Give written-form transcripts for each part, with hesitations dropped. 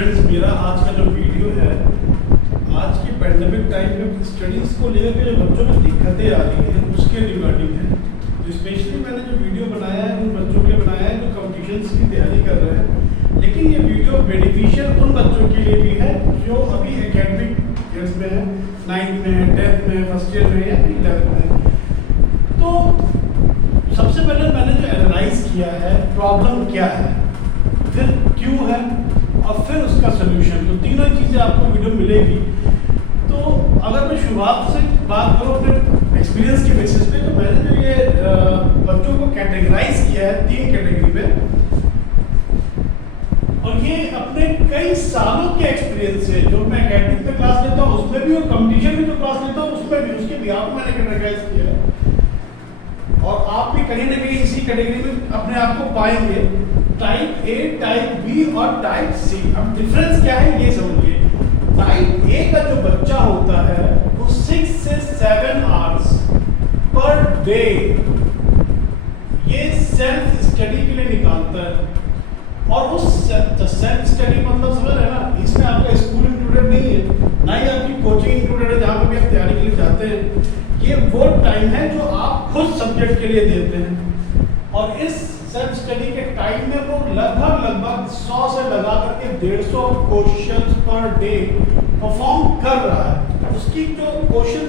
Friends, मेरा आज का जो वीडियो है, आज के पैंडेमिक टाइम में स्टडीज़ को लेकर के जो बच्चों में दिक्कतें आ रही हैं उसके रिगार्डिंग है। तो स्पेशली मैंने जो वीडियो बनाया है उन बच्चों के लिए बनाया है जो कॉम्पिटिशन्स की तैयारी कर रहे हैं, लेकिन ये वीडियो बेनिफिशियल उन बच्चों के लिए भी है जो अभी एकेडमिक ईयर्स में है, 9th में है, 10th में, फर्स्ट ईयर में या 11th में। तो सबसे पहले मैंने जो एनालाइज किया है प्रॉब्लम क्या है, फिर क्यों है और फिर उसका सोल्यूशन, तो तीनों चीज़ें आपको वीडियो मिलेगी। तो अगर मैं शुरुआत से बात करूँ अपने एक्सपीरियंस के बेसिस पे, तो मैंने जो ये बच्चों को कैटेगराइज किया है 3 कैटेगरी में, और ये अपने कई सालों के एक्सपीरियंस से, जो मैं एकेडमिक में क्लास लेता हूँ उसमें भी और कंपटीशन में जो क्लास लेता हूँ उसमें भी, उसके भी आपको मैंने कैटेगराइज किया है, और आप भी कहीं ना कहीं इसी कैटेगरी में अपने आप को पाएंगे। टाइप ए, टाइप बी और टाइप सी। अब डिफरेंस क्या है ये समझिए। टाइप ए का जो बच्चा होता है वो 6 से 7 आवर्स पर डे ये सेल्फ स्टडी के लिए निकालता है, और उस सेल्फ स्टडी मतलब समझ रहे हैं ना, इसमें आपका स्कूल इंक्लूडेड नहीं है, ना ही आपकी कोचिंग इंक्लूडेड है जहाँ पर भी आप तैयारी के लिए जाते हैं। ये वो टाइम है जो आप खुद सब्जेक्ट के लिए देते हैं, और इस सेल्फ स्टडी के टाइम में वो लगभग 100 से लगा करके 150 क्वेश्चंस पर डे परफॉर्म कर रहा है। उसकी जो क्वेश्चन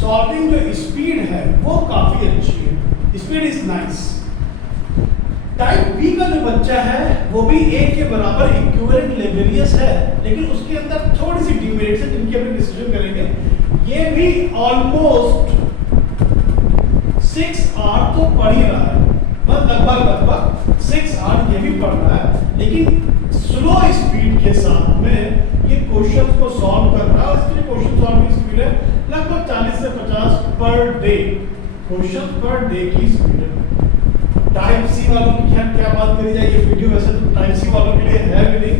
सॉल्विंग जो स्पीड है वो काफी अच्छी है, speed is nice. Type B का जो बच्चा है वो भी ए के बराबर इक्विवेलेंट लेबेरियस है, लेकिन उसके अंदर थोड़ी सी डिमेरिट्स है जिनकी हम डिस्कशन करेंगे। ये भी ऑलमोस्ट 6 आवर तो पढ़ ही रहा है, लगभग 6 आवर ये भी पढ़ रहा है, लेकिन स्लो स्पीड के साथ में ये क्वेश्चंस को सॉल्व कर रहा है, और इसकी क्वेश्चन सॉल्विंग स्पीड है लगभग 40 से 50 per day, question per day की स्पीड है। टाइप सी वालों की क्या बात करी जाए, ये वीडियो वैसे तो टाइप सी वालों के लिए है भी नहीं।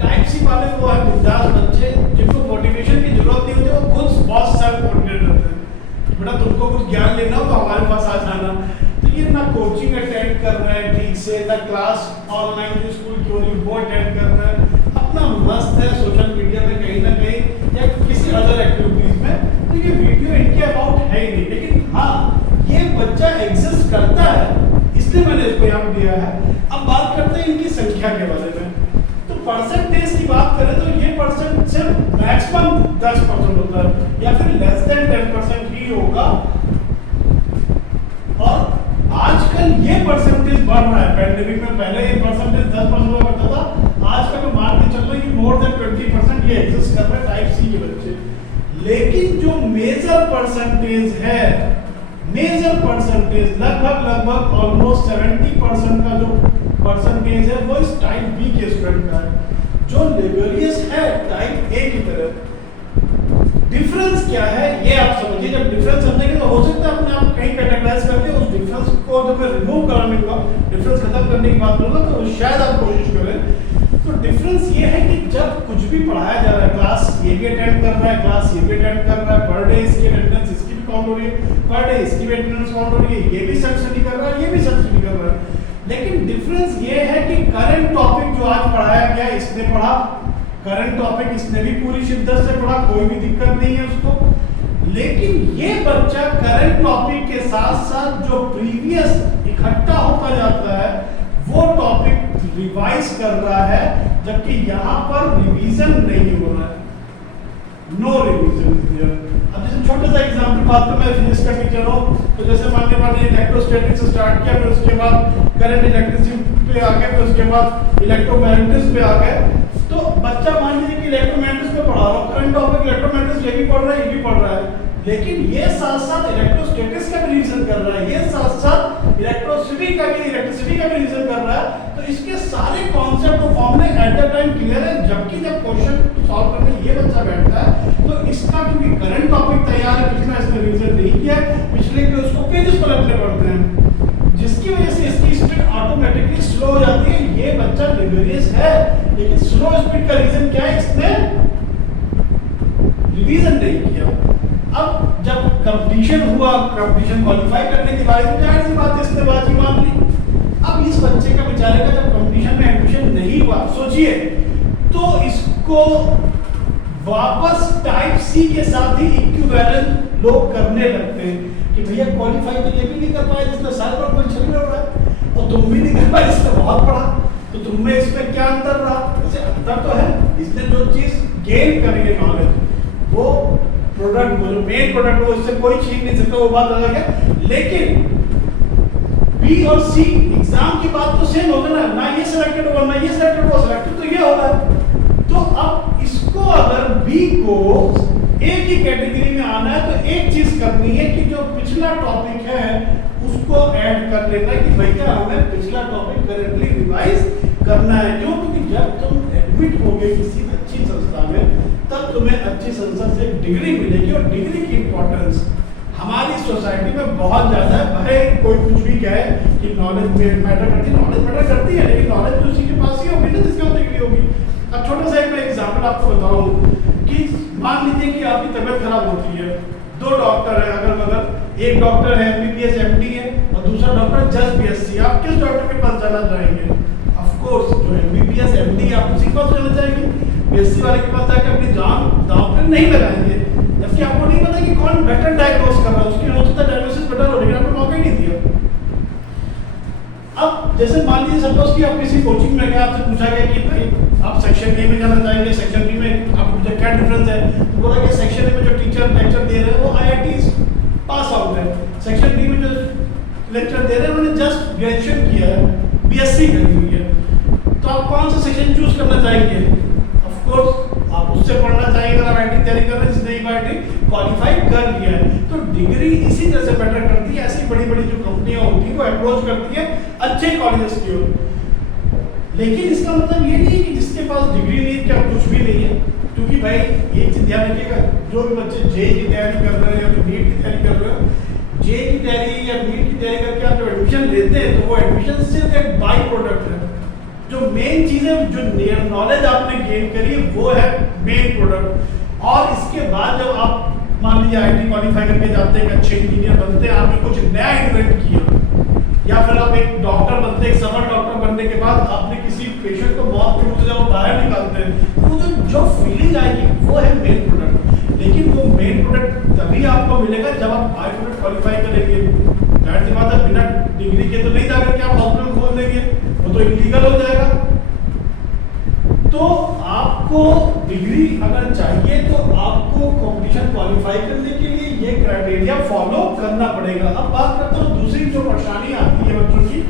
टाइप सी वाले वो है बिंदास बच्चे जिनको मोटिवेशन की जरूरत नहीं होती, वो खुद बहुत सेल्फ मोटिवेटेड रहते हैं। बेटा तुमको कुछ ज्ञान लेना हो तो हमारे पास आ जाना। तो ये ना कोचिंग अटेंड कर रहे हैं ठीक से, ना क्लास ऑनलाइन जो स्कूल की हो रही वो अटेंड कर रहे हैं, अपना मस्त है सोशल मीडिया में कहीं ना कहीं या किसी अदर एक्टिविटीज में। तो ये वीडियो इनके अबाउट है ही नहीं, लेकिन हाँ ये बच्चा एग्जिस्ट करता है इसलिए मैंने इसको यहाँ दिया है। अब बात करते हैं इनकी संख्या के बारे में। तो परसेंटेज की बात करें तो ये परसेंट सिर्फ मैक्सिमम 10% होता है, या फिर लेस देन 10% ही होगा, और आजकल ये परसेंटेज बढ़ रहा है। पैंडेमिक में पहले ये परसेंटेज 10% हुआ करता था, आजकल मैं मान के चल रहा हूँ कि मोर देन 20% ये एग्जिस्ट कर रहे हैं टाइप सी के बच्चे। लेकिन जो मेजर परसेंटेज है, मेजर परसेंटेज लगभग ऑलमोस्ट 70% का जो परसेंटेज है वो इस टाइप बी के स्टूडेंट का है, जो लेबोरियस है टाइप ए की तरह। डिफरेंस क्या है ये आप समझिए। जब डिफरेंस समझेंगे तो हो सकता है अपने आप कहीं कैटेगराइज करके उस डिफरेंस को जब मैं रिमूव कराने का, डिफरेंस खत्म करने की बात करूंगा तो शायद आप कोशिश करें। तो डिफरेंस ये है कि जब कुछ भी पढ़ाया जा रहा है, क्लास ये भी अटेंड कर रहा है, क्लास ये भी अटेंड कर रहा है, पर डे इसकी अटेंडेंस इसकी भी काउंट हो रही है, पर डे इसकी भी अटेंडेंस काउंट हो रही है, ये भी सेल्फ स्टडी कर रहा है, ये भी सेल्फ स्टडी कर रहा है। लेकिन डिफरेंस ये है कि करंट टॉपिक जो आज पढ़ाया गया इसने पढ़ा, करंट टॉपिक इसने भी पूरी शिद्दत से पढ़ा, कोई भी दिक्कत नहीं है उसको। लेकिन ये बच्चा करंट टॉपिक के साथ साथ जो प्रीवियस इकट्ठा होता जाता है वो टॉपिक रिवाइज कर रहा है, जबकि यहाँ पर रिवीजन नहीं हो रहा है, नो रिवीजन। अब जैसे छोटा सा एग्जांपल बात तो मैं फिजिक्स का टीचर हूँ, तो जैसे मानिए इलेक्ट्रोस्टैटिक्स से स्टार्ट किया, फिर उसके बाद करंट इलेक्ट्रिसिटी पे आ गए, फिर उसके बाद इलेक्ट्रोमैग्नेटिक्स पे आ गए। तो बच्चा मान लीजिए कि इलेक्ट्रोमैग्नेटिक्स पे पढ़ा रहा हूँ, करंट टॉपिक इलेक्ट्रोमैग्नेटिक्स ये भी पढ़ रहा है, ये भी पढ़ रहा है, लेकिन ये साथ साथ इलेक्ट्रोस्टैटिक्स का भी रिवीजन कर रहा है, ये साथ साथ इलेक्ट्रिसिटी का भी रिवीजन कर रहा है। तो इसके सारे कॉन्सेप्ट और फॉर्मूले एट द टाइम क्लियर है, जबकि जब क्वेश्चन सॉल्व करने ये बच्चा बैठता है तो इसका क्योंकि करंट टॉपिक तैयार है, पिछला इसने रिवीजन नहीं किया, पिछले के उसको पेजेस पलटने पड़ते हैं, जिसकी वजह से इसकी स्पीड ऑटोमेटिकली स्लो हो जाती है। ये बच्चा लेबोरियस है, लेकिन स्लो स्पीड का रीजन क्या है, इसने रिवीजन नहीं किया। अब जब कंपटीशन हुआ, कंपटीशन क्वालिफाई करने के बाद जाहिर सी बात है इसने बाजी मान ली। अब इस बच्चे का बेचारे का जब कंपटीशन में एडमिशन नहीं हुआ, सोचिए उसको वापस टाइप सी के साथ ही इक्विवेलेंट लोग करने लगते हैं कि भैया क्वालिफाई तो ये भी नहीं कर पाए जिसने साल भर कोई चल रहा है, और तुम भी नहीं कर पाए जिसने बहुत पढ़ा, तो तुम में इसमें क्या अंतर रहा? वैसे अंतर तो है, इसने जो चीज गेन करी है नॉलेज, वो प्रोडक्ट, वो जो मेन प्रोडक्ट हो इससे कोई छीन नहीं सकता, वो बात अलग है। लेकिन बी और सी एग्जाम की बात तो सेम होगा ना ये सिलेक्टेड होगा ना ये सिलेक्टेड होगा, सिलेक्टेड तो ये होगा। तो अब इसको अगर बी को एक ही कैटेगरी में आना है तो एक चीज करनी है कि जो पिछला टॉपिक है उसको ऐड कर लेना है कि भैया हमें पिछला टॉपिक करेंटली रिवाइज करना है। क्यों? क्योंकि जब तुम एडमिट होगे किसी अच्छी संस्था में तब तुम्हें अच्छी संस्था से डिग्री मिलेगी, और डिग्री की इंपॉर्टेंस हमारी सोसाइटी में बहुत ज्यादा है। भले कोई कुछ भी कहे कि नॉलेज मैटर करती है, नॉलेज मैटर करती है, लेकिन नॉलेज भी उसी के पास ही होगी ना जिसके पास डिग्री होगी। अब छोटा सा एक मैं एग्जाम्पल आपको बताऊं कि मान लीजिए कि आपकी तबीयत खराब होती है, दो डॉक्टर है अगल बगल, एक डॉक्टर है एमबीबीएस एमडी है और दूसरा डॉक्टर जस्ट बीएससी, आप किस डॉक्टर के पास जाना चाहेंगे? ऑफ कोर्स जो एमबीबीएस एमडी आप उसी के पास जाना चाहेंगे, बीएससी वाले के पास जाकर अपनी जान दांव पे नहीं लगाएंगे, जबकि आपको नहीं पता कि कौन बेटर डायग्नोस कर रहा है, उसकी हो सकता है डायग्नोसिस बेटर हो, लेकिन आपको मौका ही नहीं दिया। अब जैसे मान लीजिए सपोज कि आप किसी कोचिंग में गए, आपसे पूछा गया कि भाई आप सेक्शन ए में जाना चाहेंगे, सेक्शन बी में आप पूछा क्या डिफरेंस है, तो बोला कि सेक्शन ए में जो टीचर लेक्चर दे रहे हैं वो आईआईटी पास आउट है, सेक्शन बी में जो लेक्चर दे रहे हैं उन्होंने जस्ट ग्रेजुएशन किया है, बीएससी करी हुई है, तो आप कौन सा सेक्शन चूज करना चाहेंगे? ऑफ कोर्स आप उससे पढ़ना चाहेंगे अगर आप आईआईटी तैयारी कर रहे हैं जिसने आईआईटी क्वालिफाई कर लिया है। तो डिग्री इसी तरह से मैटर करती है, ऐसी बड़ी बड़ी जो कंपनियां होती है वो अप्रोच करती है अच्छे कॉलेजेस की ओर, लेकिन इसका मतलब ये नहीं है कि जिसके पास डिग्री नहीं क्या कुछ भी नहीं है। क्योंकि भाई एक चीज ध्यान रखिएगा, जो भी बच्चे जे की तैयारी कर रहे हैं या फिर नीट की तैयारी कर रहे हैं, जे की तैयारी या नीट की तैयारी करके आप जब एडमिशन लेते हैं तो वो एडमिशन सिर्फ एक बाई प्रोडक्ट है। जो मेन चीज है, जो नॉलेज आपने गेन करी है वो है मेन प्रोडक्ट, और इसके बाद जब आप मान लीजिए आईआईटी क्वालिफाई करके जाते हैं, अच्छे इंजीनियर बनते हैं, आपने कुछ नया इन्वेंट किया, या फिर आप एक डॉक्टर बनते हैं, एक सफल डॉक्टर बनने के बाद आपने किसी पेशेंट को मौत के मुंह से जब बाहर निकालते हैं, तो जो फीलिंग आएगी वो है मेन प्रोडक्ट। लेकिन वो मेन प्रोडक्ट तभी आपको मिलेगा जब आप बाई प्रोडक्ट क्वालिफाई करेंगे। जाहिर सी बात है बिना डिग्री के तो नहीं जाकर के आप हॉस्पिटल खोल देंगे, वो तो इलीगल हो जाएगा। तो आपको डिग्री अगर चाहिए तो आपको कंपटीशन क्वालिफाई करने के लिए ये क्राइटेरिया फॉलो करना पड़ेगा। अब बात करता हूँ दूसरी जो परेशानी आती है बच्चों की,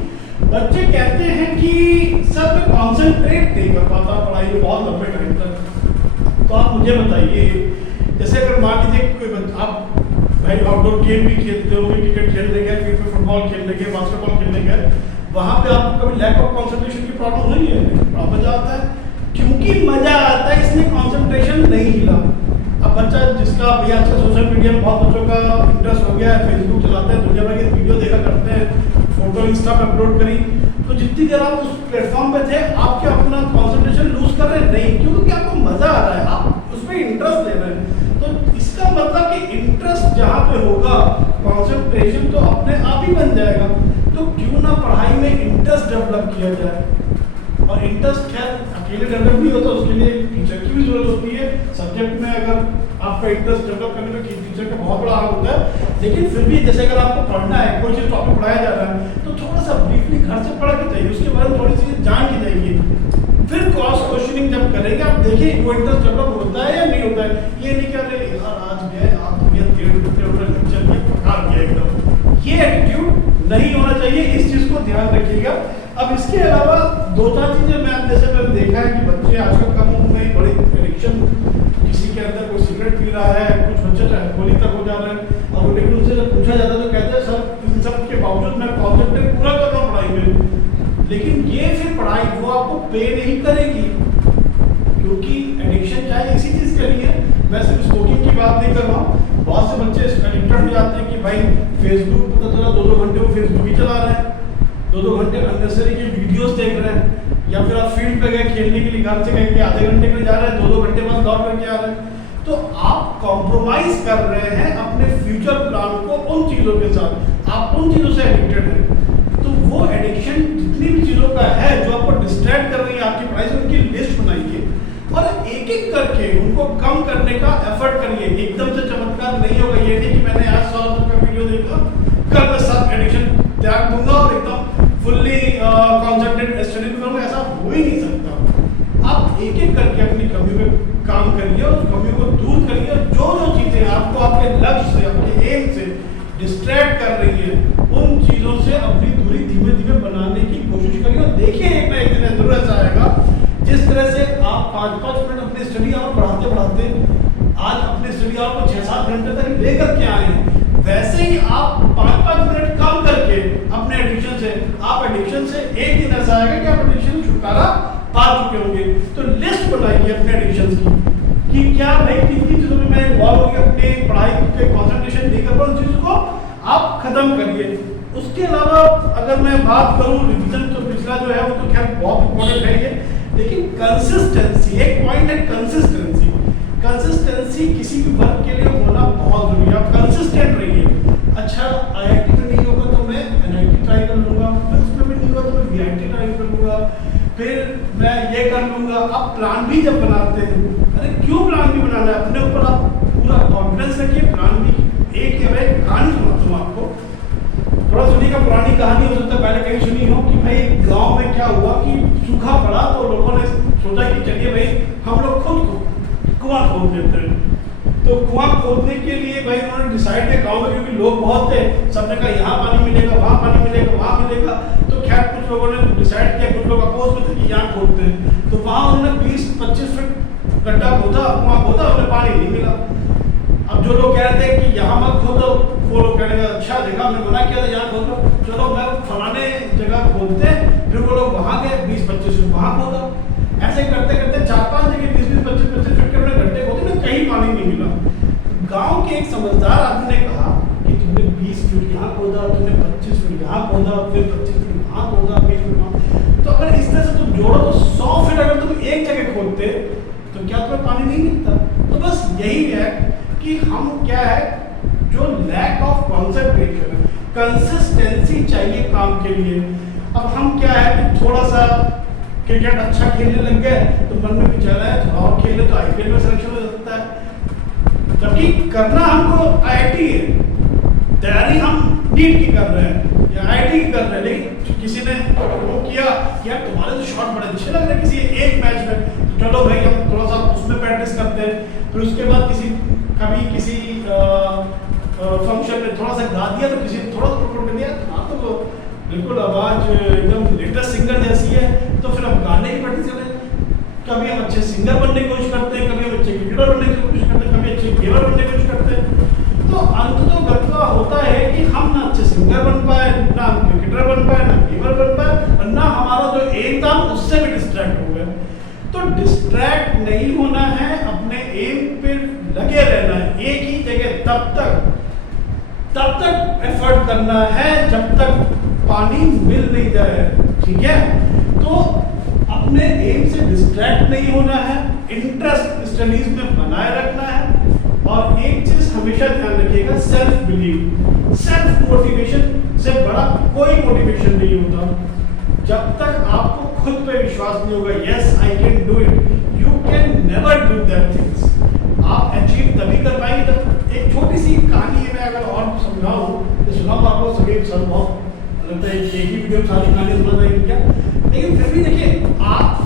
बच्चे कहते हैं कि सर मैं कॉन्सेंट्रेट नहीं कर पाता पढ़ाई में बहुत लंबे टाइम तक। तो आप मुझे बताइए, जैसे अगर मान लीजिए कोई आप भाई आउटडोर गेम भी खेलते होंगे, क्रिकेट खेलने गए, फिर फुटबॉल खेलने गए, बास्केटबॉल खेलने गए, वहां पे आपको कभी लैक ऑफ कंसंट्रेशन की प्रॉब्लम हुई है? बड़ा मजा आता है, क्योंकि मजा आता है, इसमें कंसंट्रेशन नहीं हिला। अब बच्चा जिसका भैया आजकल सोशल मीडिया में बहुत बच्चों का इंटरेस्ट हो गया है, फेसबुक चलाते हैं, दुनिया भर के वीडियो देखा करते हैं, फोटो इंस्टा पे अपलोड करी, तो जितनी देर आप उस प्लेटफॉर्म पे थे आप क्या अपना कंसंट्रेशन लूज कर रहे हैं? नहीं, क्योंकि आपको मजा आ रहा है, आप उसमें इंटरेस्ट ले रहे हैं। तो इसका मतलब कि इंटरेस्ट जहाँ पे होगा कंसंट्रेशन तो अपने आप ही बन जाएगा। तो क्यों ना पढ़ाई में इंटरेस्ट डेवलप किया जाए, और इंटरेस्ट खैर अकेले डेवलप नहीं होता, उसके लिए टीचर की भी जरूरत होती है। सब्जेक्ट में अगर आपका इंटरेस्ट डेवलप करने में टीचर का बहुत बड़ा हाथ होता है, लेकिन फिर भी जैसे अगर आपको पढ़ना है, कोई चीज़ टॉपिक पढ़ाया जा रहा है, तो थोड़ा सा ब्रीफली घर से पढ़ के जाइए, उसके बारे में थोड़ी सी जान की जाइए, फिर क्रॉस क्वेश्चनिंग जब करेंगे आप देखिए वो इंटरेस्ट डेवलप होता है या नहीं होता है। ये नहीं कह रहे यार आज गए आप लेक्चर में पकड़ गया एकदम, ये एटीट्यूड नहीं होना चाहिए, इस चीज को ध्यान रखिएगा। अब इसके अलावा दो चार चीजें मैं जैसे मैंने देखा है कि बच्चे आजकल कम उम्र में बड़ी एडिक्शन, किसी के अंदर कोई सिगरेट पी रहा है, कुछ बच्चे अल्कोहलिक तक हो जा रहे हैं, और लेकिन उनसे जब पूछा जाता है तो कहते हैं सर इन सब के बावजूद मैं कॉन्सेंट्रेट पूरा कर रहा हूँ पढ़ाई में। लेकिन ये फिर पढ़ाई वो आपको पे नहीं करेगी, क्योंकि एडिक्शन चाहे इसी चीज के लिए, मैं सिर्फ स्मोकिंग की बात नहीं कर रहा हूँ, बहुत से बच्चे एडिक्टेड हो जाते हैं कि भाई फेसबुक पता चला 2-2 घंटे वो फेसबुक ही चला रहे हैं, 2-2 घंटे अननेसेसरी की वीडियोस देख रहे हैं, या फिर आप फील्ड पे गए खेलने के लिए, घर से कहीं आधे घंटे के लिए जा रहे हैं, 2-2 घंटे बाद लौट करके आ रहे हैं, तो आप कॉम्प्रोमाइज कर रहे हैं अपने फ्यूचर प्लान को उन चीजों के साथ, आप उन चीजों से एडिक्टेड हैं। तो वो एडिक्शन जितनी भी चीजों का है जो आपको डिस्ट्रैक्ट कर रही है आपकी पढ़ाई से, उनकी लिस्ट बनाइए और एक एक करके उनको कम करने का एफर्ट करिए। एकदम से चमत्कार नहीं होगा। ये नहीं कि मैंने आज 100 का वीडियो देखा, कल मैं सब एडिक्शन त्याग दूंगा और एकदम फुल्ली कॉन्सेंट्रेट स्टडी करूंगा, ऐसा हो ही नहीं सकता। आप एक एक करके अपनी कमियों पे काम करिए और कमियों को दूर करिए। जो जो चीजें आपको आपके लक्ष्य से, अपने एम से डिस्ट्रैक्ट कर रही है, उन चीजों से अपनी दूरी धीमे धीमे बनाने की कोशिश करिए। और देखिए एक ना एक दिन जरूर ऐसा आएगा, जिस तरह से आप 5-5 मिनट अपनी स्टडी आवर बढ़ाते बढ़ाते आज अपने स्टडी आवर को 6-7 घंटे तक लेकर के आए हैं, वैसे ही आप 5-5 मिनट कम करके अपने एडिक्शन से, आप एडिक्शन से एक दिन ऐसा आएगा कि आप एडिक्शन से छुटकारा पा चुके होंगे। तो लिस्ट बनाइए अपने एडिक्शन की कि क्या भाई किन किन चीजों में मैं इन्वॉल्व हो गया, अपने पढ़ाई पे कंसंट्रेशन नहीं कर पा, उन चीजों को आप खत्म करिए। उसके अलावा अगर मैं बात करूं रिवीजन, तो पिछला जो है वो तो खैर बहुत इंपॉर्टेंट है ये, लेकिन कंसिस्टेंसी एक पॉइंट है। कंसिस्टेंसी किसी भी वर्क के लिए होना बहुत जरूरी है। आप कंसिस्टेंट रहिए। अच्छा आईआईटी में नहीं होगा तो मैं एनआईटी ट्राई कर लूंगा, उसमें भी नहीं होगा तो मैं वीआईटी ट्राई कर लूंगा, फिर मैं ये कर लूंगा। आप प्लान भी जब बनाते हैं, अरे क्यों प्लान भी बनाना है, अपने ऊपर आप पूरा कॉन्फिडेंस रखिए। प्लान भी एक कहानी सुनाता हूँ आपको, थोड़ा सुनिए का पुरानी कहानी हो सकता है पहले कहीं सुनी हो कि भाई गांव में क्या हुआ कि सूखा पड़ा, तो लोगों ने सोचा कि चलिए भाई हम लोग खुद कुआं खोद देते हैं। तो कुआं खोदने के लिए भाई उन्होंने डिसाइड किया, गांव में क्योंकि लोग बहुत थे, सबने कहा यहाँ पानी मिलेगा, वहाँ पानी मिलेगा, वहाँ मिलेगा। तो खैर कुछ लोगों ने डिसाइड किया, कुछ लोग अपोज में थे कि यहाँ खोदते हैं। तो वहाँ उन्होंने 20-25 फीट गड्ढा खोदा, कुआं खोदा, उन्हें पानी नहीं मिला। अब जो लोग कह रहे थे कि यहाँ मत खोदो, वो लोग कहने लगे अच्छा देखा हमने मना किया था यहाँ खोदो, चलो मैं फलाने जगह खोदते। फिर वो लोग वहाँ गए, 20-25 फीट वहाँ खोदा। ऐसे करते करते 4-5 जगह 20-25 फीट के अपने गड्ढे खोदे, में कहीं पानी नहीं मिला। गांव के एक समझदार आदमी ने कहा कि तुमने 20 फीट यहाँ खोदा, तुमने 25 फीट यहाँ खोदा, फिर 25 फीट वहाँ खोदा, 20 फीट वहाँ, तो अगर इस तरह से तुम जोड़ो तो 100 फीट अगर तुम एक जगह खोदते तो क्या तुम्हें पानी नहीं मिलता। तो बस यही है कि हम क्या है, जो लैक ऑफ कॉन्सेंट्रेशन, कंसिस्टेंसी चाहिए काम के लिए। अब हम क्या है कि थोड़ा सा क्रिकेट अच्छा खेलने लग गए तो मन में विचार है थोड़ा और खेले तो आईपीएल में सिलेक्शन हो सकता है, जबकि करना हमको आईआईटी है, तैयारी हम नीट की कर रहे हैं या आईआईटी की कर रहे हैं। लेकिन किसी ने वो किया यार तुम्हारे तो शॉट बड़े अच्छे लग रहे हैं किसी एक मैच में, तो चलो भाई हम थोड़ा सा उसमें प्रैक्टिस करते हैं। फिर उसके बाद कभी किसी फंक्शन में थोड़ा सा गा दिया तो किसी ने थोड़ा सा प्रमोट कर दिया, हाँ तो वो बिल्कुल आवाज एकदम लेटेस्ट सिंगर जैसी है, तो फिर हम गाने की प्रैक्टिस करें। कभी हम अच्छे सिंगर बनने की कोशिश करते हैं, कभी हम अच्छे क्रिकेटर बनने की कोशिश करते हैं, कभी अच्छे गेमर बनने की कोशिश करते हैं। तो अंत तो गत्वा होता है कि हम ना अच्छे सिंगर बन पाए, ना क्रिकेटर बन पाए, ना गेमर बन पाए, और ना हमारा जो एम था उससे भी डिस्ट्रैक्ट हो गए। तो डिस्ट्रैक्ट नहीं होना है, अपने एम पे लगे रहना है एक ही जगह, तब तक एफर्ट करना है जब तक पानी मिल नहीं जाए। ठीक है, तो अपने एम से डिस्ट्रैक्ट नहीं होना है, इंटरेस्ट स्टडीज में बनाए रखना है। और एक चीज हमेशा ध्यान रखिएगा, सेल्फ बिलीव, सेल्फ मोटिवेशन से बड़ा कोई मोटिवेशन नहीं होता। जब तक आपको खुद पे विश्वास नहीं होगा, yes I can do it, you can never do that things. आप अचीव तभी कर पाएंगे जब, एक छोटी सी कहानी है, मैं अगर और समझाऊं तो सुनाऊं आपको, सभी सब बहुत लगता है एक ही वीडियो सारी कहानी समझ रही क्या, लेकिन फिर भी देखिए आप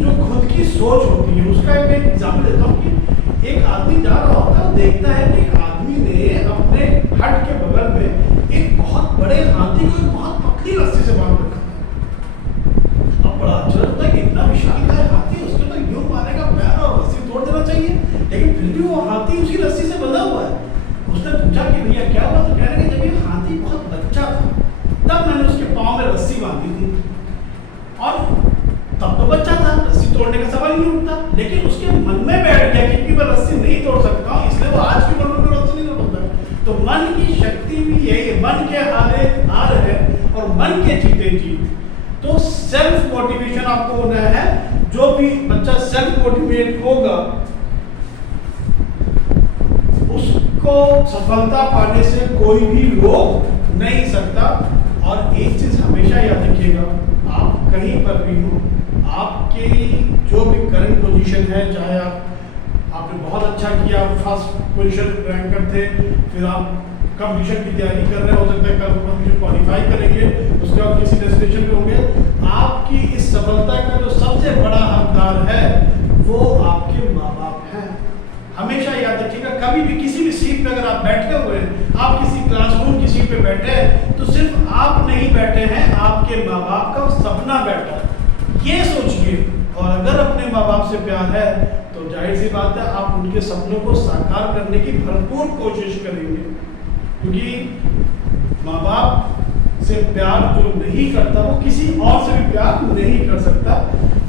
जो खुद की सोच होती है उसका मैं एग्जाम्पल देता हूँ कि एक आदमी जा रहा होता है, देखता है कि एक आदमी ने अपने हट के बगल में एक बहुत बड़े हाथी को एक बहुत पतली रस्सी से बांध रखा है। अब बड़ा अच्छा लगता है कि इतना विशालकाय हाथी, उसके तो यूं मारेगा पैर और रस्सी तोड़ देना चाहिए, लेकिन फिर भी वो हाथी उसकी रस्सी से बंधा हुआ है। उसने पूछा कि भैया क्या हुआ, तो कहने लगे जब ये हाथी बहुत बच्चा था तब मैंने उसके पाँव में रस्सी बांधी थी, और तब तो बच्चा था, रस्सी तोड़ने का सवाल नहीं उठता, लेकिन उसके मन में बैठ गया कि मैं रस्सी नहीं तोड़ सकता हूँ, इसलिए वो आज की उम्र में रस्सी नहीं तोड़ सकता। तो मन की शक्ति भी यही है, मन के हार है और मन के जीते जीत। तो सेल्फ मोटिवेशन आपको होना है, जो भी बच्चा सेल्फ मोटिवेट होगा उसको सफलता पाने से कोई भी रोक नहीं सकता। और एक चीज हमेशा याद रखिएगा, आप कहीं पर भी हो, आपके जो भी करंट पोजीशन है, चाहे आपने बहुत अच्छा किया, फर्स्ट पोजीशन रैंकर थे, फिर आप कंपटीशन की तैयारी कर रहे हो सकते हैं कल कंपटीशन क्वालिफाई करेंगे, उसके बाद किसी डेस्टिनेशन पे होंगे, आपकी इस सफलता का जो सबसे बड़ा हकदार है वो आपके माँ बाप हैं। हमेशा याद रखिएगा, कभी भी किसी भी सीट पे अगर आप बैठे हुए हैं, आप किसी क्लासरूम की सीट पे बैठे हैं, तो सिर्फ आप नहीं बैठे हैं, आपके माँ बाप का सपना बैठा है, ये सोचिए। और अगर अपने माँ बाप से प्यार है तो जाहिर सी बात है आप उनके सपनों को साकार करने की भरपूर कोशिश करेंगे, क्योंकि माँ बाप से प्यार जो नहीं करता वो किसी और से भी प्यार नहीं कर सकता।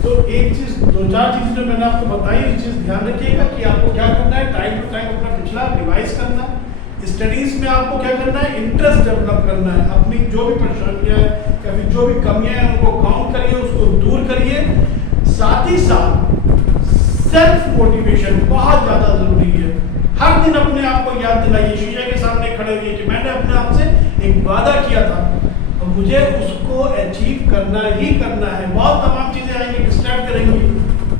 तो एक चीज, दो चार चीजें जो मैंने आपको बताई, इस चीज ध्यान रखिएगा कि आपको क्या करना है, टाइम टू टाइम अपना पिछला रिवाइज करना है। स्टडीज में आपको क्या करना है, इंटरेस्ट डेवलप करना है, अपनी जो भी परेशानियां हैं या फिर जो भी कमियां हैं उनको काउंट करिए, उसको दूर करिए। साथ ही साथ सेल्फ मोटिवेशन बहुत ज्यादा जरूरी है। हर दिन अपने आप को याद दिलाइए, शीशे के सामने खड़े होइए कि मैंने अपने आप से एक वादा किया था और मुझे उसको अचीव करना ही करना है। बहुत तमाम चीजें आएंगी, डिस्ट्रैक्ट करेंगी,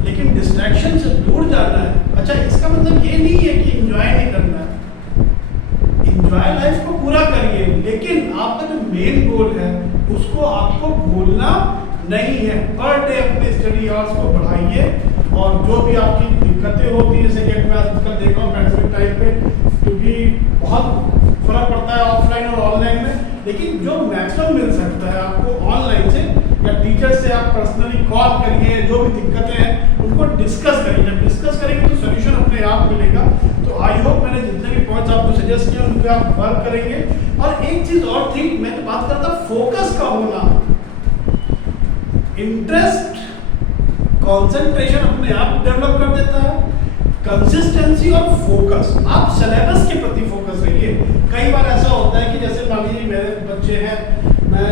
लेकिन डिस्ट्रैक्शन से दूर जाना है। अच्छा, इसका मतलब ये नहीं है कि एंजॉय नहीं करना है, एंजॉय लाइफ को पूरा करिए, लेकिन आपका जो मेन गोल है उसको आपको भूलना नहीं है। पर डे अपने स्टडी आवर्स को बढ़ाइए और जो भी आपकी दिक्कतें होती हैं, जैसे कि मैं आजकल देख रहा हूँ पैंडेमिक टाइम पे, क्योंकि बहुत फर्क पड़ता है ऑफलाइन और ऑनलाइन में, लेकिन जो मैक्सिमम मिल सकता है आपको ऑनलाइन से या टीचर से आप पर्सनली कॉल करिए, जो भी दिक्कतें हैं उनको डिस्कस करिए। जब डिस्कस करेंगे तो सोल्यूशन अपने आप मिलेगा। तो आई होप मैंने जितने भी पॉइंट्स आपको सजेस्ट किए उन पर आप वर्क करेंगे। और एक चीज और थी, मैं तो बात करता फोकस का होना, इंटरेस्ट, कंसंट्रेशन अपने आप डेवलप कर देता है, कंसिस्टेंसी और फोकस। आप सिलेबस के प्रति फोकस रहिए। कई बार ऐसा होता है कि जैसे मान लीजिए मेरे बच्चे हैं, मैं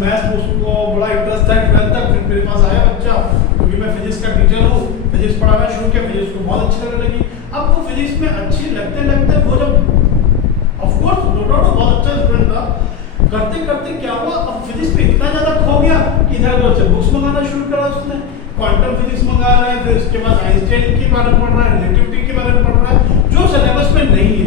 मैथ्स में उसको बड़ा इंटरेस्ट था 12th तक, फिर मेरे पास आया बच्चा, क्योंकि मैं फिजिक्स का टीचर हूँ, फिजिक्स पढ़ाना शुरू किया, फिजिक्स को बहुत अच्छी लगने लगी। अब वो फिजिक्स में अच्छी लगते लगते वो जब ऑफकोर्स नो डाउट बहुत अच्छा स्टूडेंट था, करते करते क्या हुआ, अब फिजिक्स में इतना ज्यादा खो गया कि इधर उधर से बुक्स मंगाना शुरू करा उसने, क्वांटम फिजिक्स मंगा रहा है, फिर उसके बाद आइंस्टाइन के बारे में पढ़ रहा है, रिलेटिविटी के बारे में पढ़ रहा है, जो सिलेबस में नहीं है।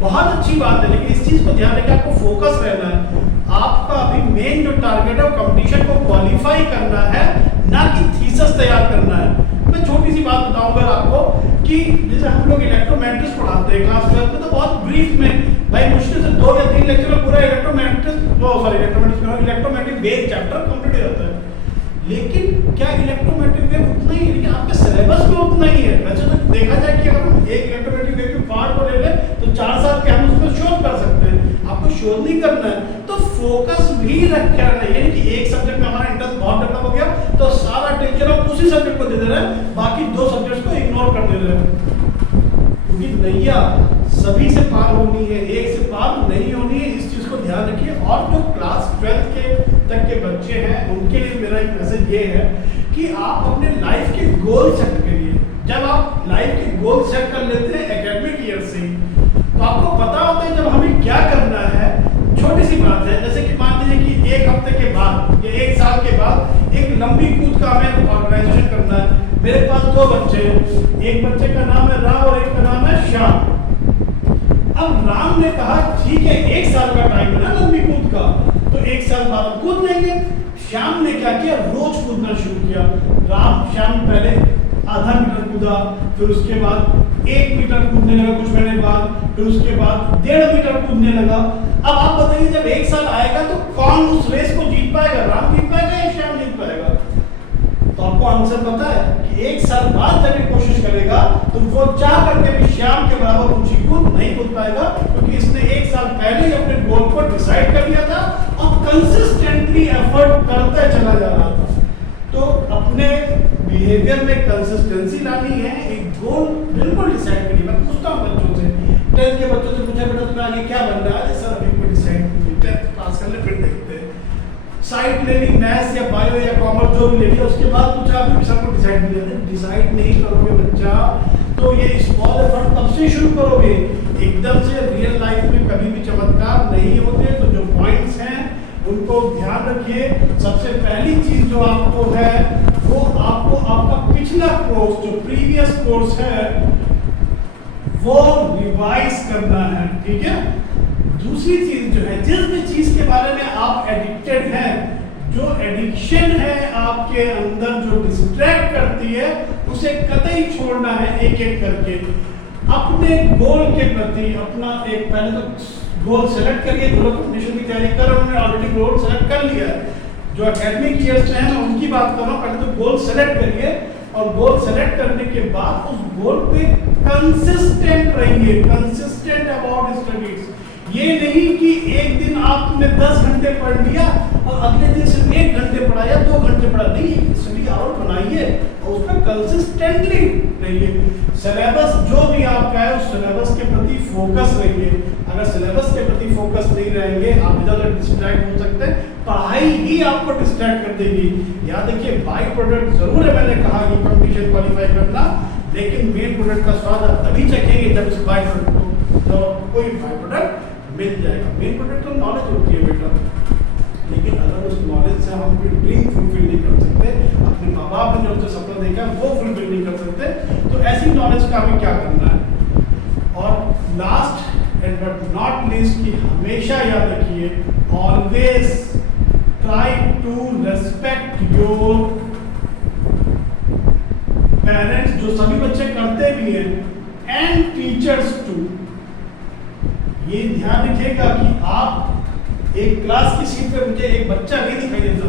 बहुत अच्छी बात है, लेकिन इस चीज को ध्यान रखिए, आपको फोकस रहना है। आपका अभी मेन जो टारगेट है कंपटीशन को क्वालिफाई करना है, ना कि थीसिस तैयार करना है। मैं छोटी सी बात बताऊंगा आपको कि जैसे हम लोग इलेक्ट्रोमैग्नेटिक्स पढ़ाते हैं क्लास 12 में, तो बहुत ब्रीफ में, भाई मुश्किल से 2 या 3 लेक्चर में पूरा इलेक्ट्रोमैग्नेटिक वेव चैप्टर कंप्लीट हो जाता है। लेकिन क्या इलेक्ट्रोमैग्नेटिक वेव उतना ही है, लेकिन आपके सिलेबस में उतना ही है। वैसे तो देखा जाए कि अगर हम एक इलेक्ट्रोमैग्नेटिक वेव के पार्ट को ले लें तो 4 साल के हम उसमें शोध कर सकते हैं। आपको शोध नहीं करना है तो फोकस भी रखना है, यानी कि एक सब्जेक्ट में हमारा इंटरेस्ट बहुत डेवलप हो गया तो सारा टेंशन हम उसी सब्जेक्ट को दे दे रहे हैं, बाकी 2 सब्जेक्ट्स को इग्नोर कर दे रहे हैं। क्योंकि नैया सभी से पार होनी है, एक से पार नहीं होनी है, इस चीज को ध्यान रखिए। और जो क्लास 12 के तक के बच्चे हैं उनके लिए मेरा एक मैसेज ये है कि आप अपने लाइफ के गोल सेट करिए। जब आप लाइफ के गोल सेट कर लेते हैं एकेडमिक ईयर से, तो आपको पता होता है जब हमें क्या करना है। छोटी सी बात है, जैसे कि मान लीजिए कि 1 हफ्ते के बाद या 1 साल के बाद एक लंबी कूद का हमें ऑर्गेनाइजेशन करना है। मेरे पास 2 बच्चे हैं, एक बच्चे का नाम है राम और एक का नाम है श्याम। अब राम ने कहा ठीक है 1 साल का टाइम है ना लंबी कूद का, तो 1 साल बाद हम कूद लेंगे। श्याम ने क्या किया, रोज कूदना शुरू किया। श्याम पहले आधा मीटर कूदा, फिर उसके बाद 1 मीटर कूदने लगा कुछ महीने बाद, फिर उसके बाद 1.5 मीटर कूदने लगा। अब आप बताइए जब 1 साल आएगा तो कौन उस रेस को जीत पाएगा, राम जीत पाएगा या श्याम जीत पाएगा? तो आपको आंसर पता है कि 1 साल बाद जब ये कोशिश करेगा तो वो चाह करके भी श्याम के बराबर ऊंची कूद नहीं कूद पाएगा, क्योंकि इसने 1 साल पहले ही अपने गोल को डिसाइड कर लिया था और कंसिस्टेंटली एफर्ट करता चला जा रहा था। तो अपने बिहेवियर में कंसिस्टेंसी लानी है, एक गोल बिल्कुल डिसाइड करिए। मैं पूछता हूँ बच्चों से, 10th के बच्चों से पूछा बेटा तुम्हें आगे क्या बनना है? सर अभी कोई डिसाइड नहीं, 10th पास कर ले फिर देखते हैं। साइंस ले ली, मैथ्स या बायो या कॉमर्स जो भी ले लिया, उसके बाद पूछा अभी सर को डिसाइड नहीं किया। डिसाइड नहीं करोगे बच्चा तो ये स्मॉल एफर्ट कब से शुरू करोगे? एकदम से रियल लाइफ में कभी भी चमत्कार नहीं होते। तो जो पॉइंट्स हैं उनको ध्यान रखिए। सबसे पहली चीज जो आपको है वो आपको आपका पिछला कोर्स जो प्रीवियस कोर्स है वो रिवाइज करना है, ठीक है। दूसरी चीज जो है, जिस भी चीज के बारे में आप एडिक्टेड हैं, जो एडिक्शन है आपके अंदर जो डिस्ट्रैक्ट करती है, उसे कतई छोड़ना है एक एक करके। अपने गोल के प्रति अपना एक पहले तो गोल सेलेक्ट करिए। जो लोग कंपटीशन की तैयारी कर रहे हैं उन्होंने ऑलरेडी गोल सेलेक्ट कर लिया है। जो एकेडमिक ईयर्स हैं मैं उनकी बात कर रहा हूँ। पहले तो गोल सेलेक्ट करिए और गोल सेलेक्ट करने के बाद उस गोल पे कंसिस्टेंट रहिए, कंसिस्टेंट अबाउट स्टडीज। ये नहीं कि एक दिन आपने 10 घंटे पढ़ लिया और अगले दिन सिर्फ 1 घंटे पढ़ा या 2 घंटे पढ़ा, नहीं। स्टडी आवर बनाइए और उस पर कंसिस्टेंटली रहिए। सिलेबस जो भी आपका है उस सिलेबस के प्रति फोकस रहिए। अगर सिलेबस के प्रति फोकस नहीं रहेंगे आप इधर उधर डिस्ट्रैक्ट हो सकते हैं, पढ़ाई ही आपको डिस्ट्रैक्ट कर देगी। याद रखिए, बाई प्रोडक्ट जरूर है, मैंने कहा कि कंपटीशन क्वालिफाई करना, लेकिन मेन प्रोडक्ट का स्वाद आप तभी चखेंगे जब इस बाई प्रोडक्ट को तो कोई बाई प्रोडक्ट मिल जाएगा। मेन प्रोडक्ट तो नॉलेज होती है बेटा, लेकिन अगर उस नॉलेज से हम अपनी ड्रीम फुलफिल नहीं कर सकते, अपने माँ बाप ने जो हमसे सपना देखा वो फुलफिल नहीं कर सकते, तो ऐसी नॉलेज का हमें क्या करना है। और last and but not least कि हमेशा याद रखिए, always try to respect your parents, जो सभी बच्चे करते भी हैं, एंड टीचर्स टू। ये ध्यान रखिएगा कि आप एक क्लास की सीट पे मुझे एक बच्चा नहीं दिखाई देता,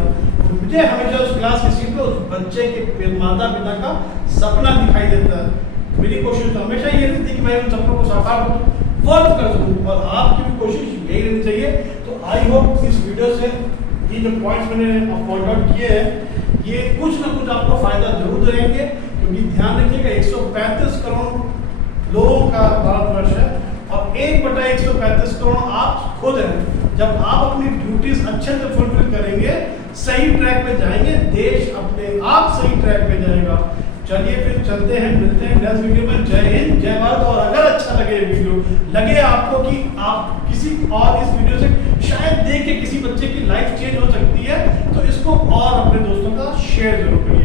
मुझे हमेशा उस क्लास की सीट पे उस बच्चे के माता पिता का सपना दिखाई देता है। मेरी कोशिश तो हमेशा ये रहती है कि मैं उन सपनों को साकार वर्क कर सकूं, और आपकी भी कोशिश यही रहनी चाहिए। तो आई होप इस वीडियो से ये जो पॉइंट्स मैंने पॉइंट आउट किए हैं ये कुछ ना कुछ आपको फायदा जरूर देंगे, क्योंकि ध्यान रखिएगा 135 करोड़ लोगों का भारतवर्ष है और 1/135 करोड़ आप खुद हैं। जब आप अपनी ड्यूटीज अच्छे से फुलफिल करेंगे, सही ट्रैक पे जाएंगे, देश अपने आप सही ट्रैक पे जाएगा। चलिए फिर चलते हैं, मिलते हैं नेक्स्ट वीडियो में। जय हिंद, जय भारत। और अगर अच्छा लगे वीडियो, लगे आपको कि आप किसी और इस वीडियो से शायद देख के किसी बच्चे की लाइफ चेंज हो सकती है, तो इसको और अपने दोस्तों का शेयर जरूर करें।